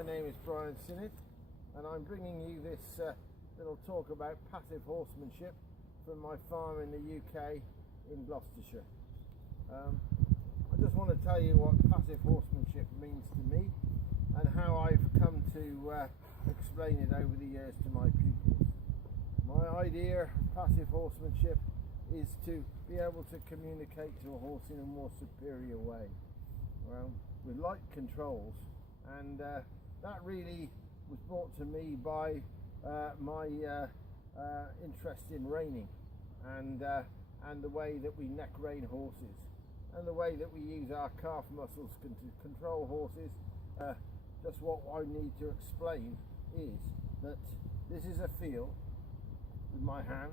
my name is Brian Sinnott, and I'm bringing you this little talk about passive horsemanship from my farm in the UK in Gloucestershire. I just want to tell you what passive horsemanship means to me and how I've come to explain it over the years to my pupils. My idea of passive horsemanship is to be able to communicate to a horse in a more superior way, with light controls, and that really was brought to me by my interest in reining and the way that we neck rein horses and the way that we use our calf muscles to control horses. Just what I need to explain is that this is a feel with my hand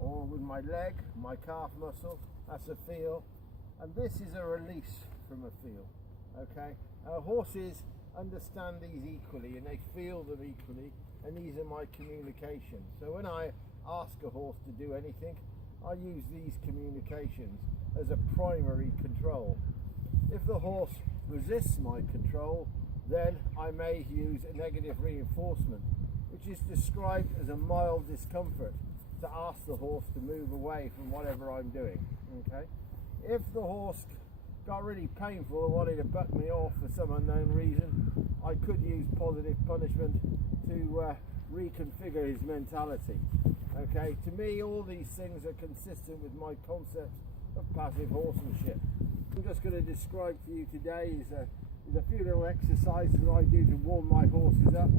or with my leg, my calf muscle, that's a feel, and this is a release from a feel. Okay, horses understand these equally and they feel them equally, and these are my communications. So when I ask a horse to do anything, I use these communications as a primary control. If the horse resists my control, then I may use a negative reinforcement, which is described as a mild discomfort, to ask the horse to move away from whatever I'm doing. Okay, if the horse got really painful and wanted to buck me off for some unknown reason, I could use positive punishment to reconfigure his mentality. Okay, to me all these things are consistent with my concept of passive horsemanship. I'm just going to describe to you today is a few little exercises that I do to warm my horses up.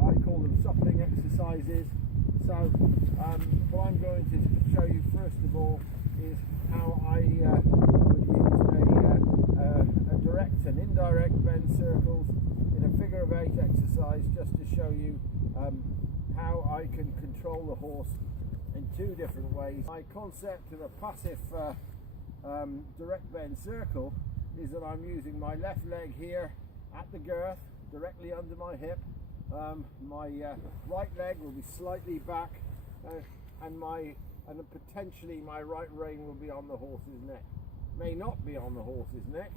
I call them suppling exercises. So what I'm going to show you first of all is how I would use a direct and indirect bend circles in a figure of 8 exercise, just to show you how I can control the horse in 2 different ways. My concept of a passive direct bend circle is that I'm using my left leg here at the girth, directly under my hip. My right leg will be slightly back, and potentially my right rein will be on the horse's neck. May not be on the horse's neck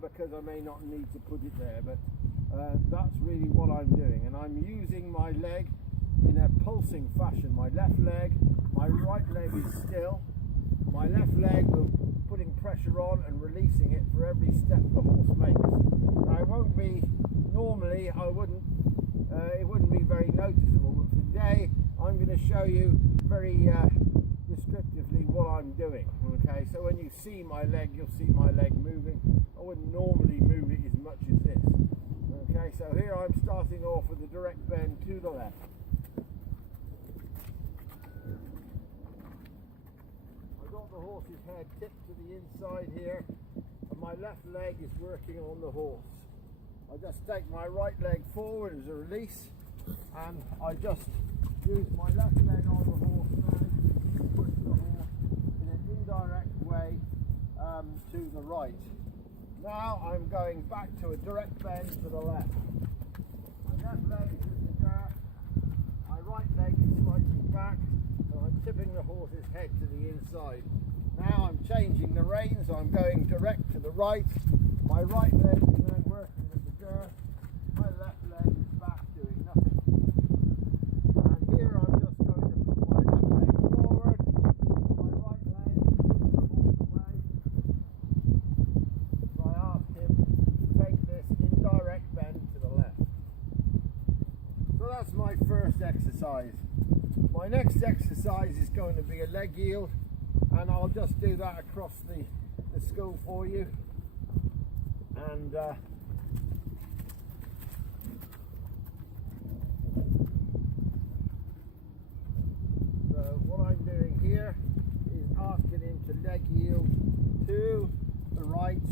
because I may not need to put it there, but that's really what I'm doing, and I'm using my leg in a pulsing fashion. My left leg, my right leg is still. My left leg will putting pressure on and releasing it for every step the horse makes. Now, it won't be normally. It wouldn't be very noticeable, but today I'm going to show you very descriptively what I'm doing. Okay, so when you see my leg, you'll see my leg moving. I wouldn't normally move it as much as this. Okay, so here I'm starting off with a direct bend to the left. I've got the horse's head tipped to the inside here, and my left leg is working on the horse. I just take my right leg forward as a release, and I just use my left leg on the horse now to push the horse in an indirect way to the right. Now I'm going back to a direct bend to the left. My left leg is in the girth, my right leg is slightly back, and I'm tipping the horse's head to the inside. Now I'm changing the reins, I'm going direct to the right. My right leg is now working at the girth, my left leg is back doing nothing. And here I'm just going to put my left leg forward, my right leg pulls away. So I ask him to take this indirect bend to the left. So that's my first exercise. My next exercise is going to be a leg yield, and I'll just do that across the school for you. And so what I'm doing here is asking him to leg yield to the right.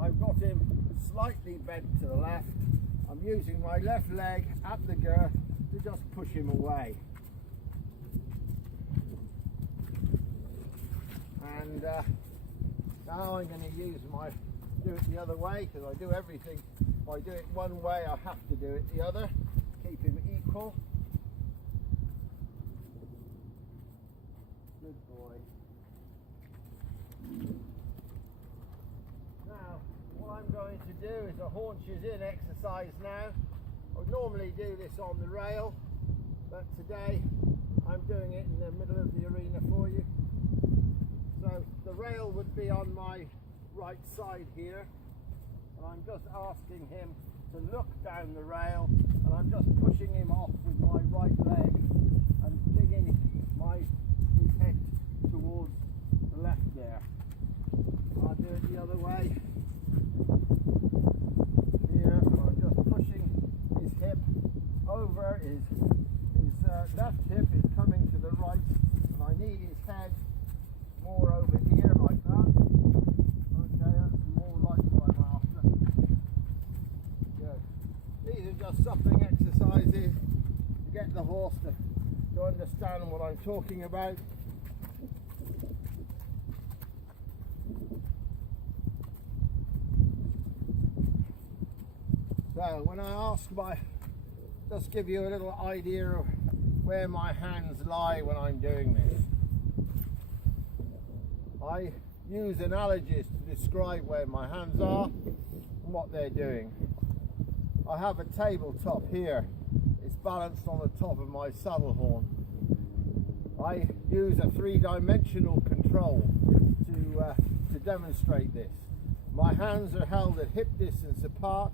I've got him slightly bent to the left. I'm using my left leg at the girth to just push him away. And now I'm going to do it the other way, because I do everything. If I do it one way, I have to do it the other. Keep him equal. Good boy. Now, what I'm going to do is a haunches in exercise now. I would normally do this on the rail, but today I'm doing it in the middle of the arena for you. So the rail would be on my right side here, and I'm just asking him to look down the rail, and I'm just pushing him off with my right leg and digging his head towards the left there. I'll do it the other way here, and I'm just pushing his hip over. His left hip is coming to the right, and I need his head more over here like that. Okay, that's more like what I'm after. Good. These are just suppling exercises to get the horse to understand what I'm talking about. So when I ask just give you a little idea of where my hands lie when I'm doing this. I use analogies to describe where my hands are and what they're doing. I have a tabletop here. It's balanced on the top of my saddle horn. I use a three-dimensional control to demonstrate this. My hands are held at hip distance apart,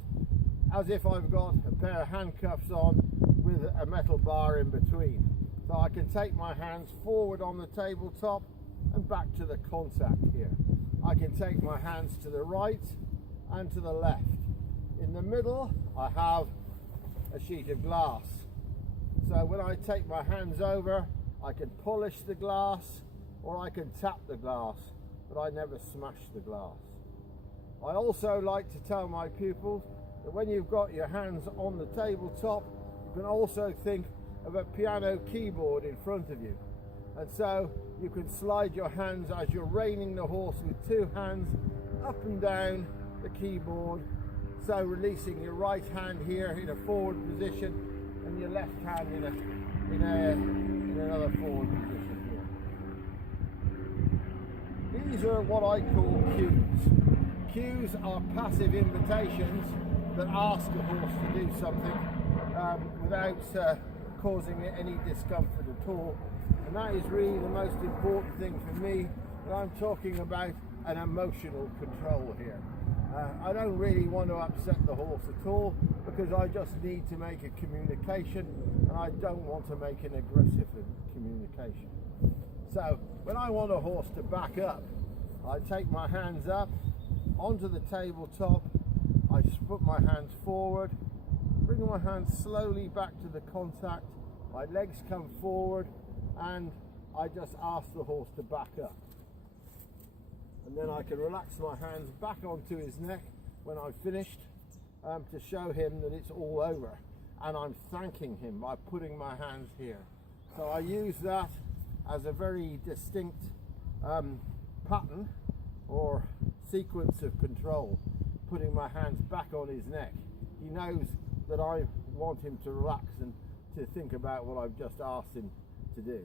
as if I've got a pair of handcuffs on with a metal bar in between. So I can take my hands forward on the tabletop and back to the contact here. I can take my hands to the right and to the left. In the middle I have a sheet of glass. So when I take my hands over, I can polish the glass or I can tap the glass, but I never smash the glass. I also like to tell my pupils that when you've got your hands on the tabletop, you can also think of a piano keyboard in front of you. And so you can slide your hands as you're reining the horse with two hands up and down the keyboard. So releasing your right hand here in a forward position and your left hand in another forward position here. These are what I call cues. Cues are passive invitations that ask a horse to do something without causing it any discomfort at all. And that is really the most important thing for me, that I'm talking about an emotional control here. I don't really want to upset the horse at all, because I just need to make a communication, and I don't want to make an aggressive communication. So when I want a horse to back up, I take my hands up onto the tabletop, I put my hands forward, bring my hands slowly back to the contact, my legs come forward, and I just ask the horse to back up. And then I can relax my hands back onto his neck when I've finished, to show him that it's all over. And I'm thanking him by putting my hands here. So I use that as a very distinct pattern or sequence of control, putting my hands back on his neck. He knows that I want him to relax and to think about what I've just asked him to do.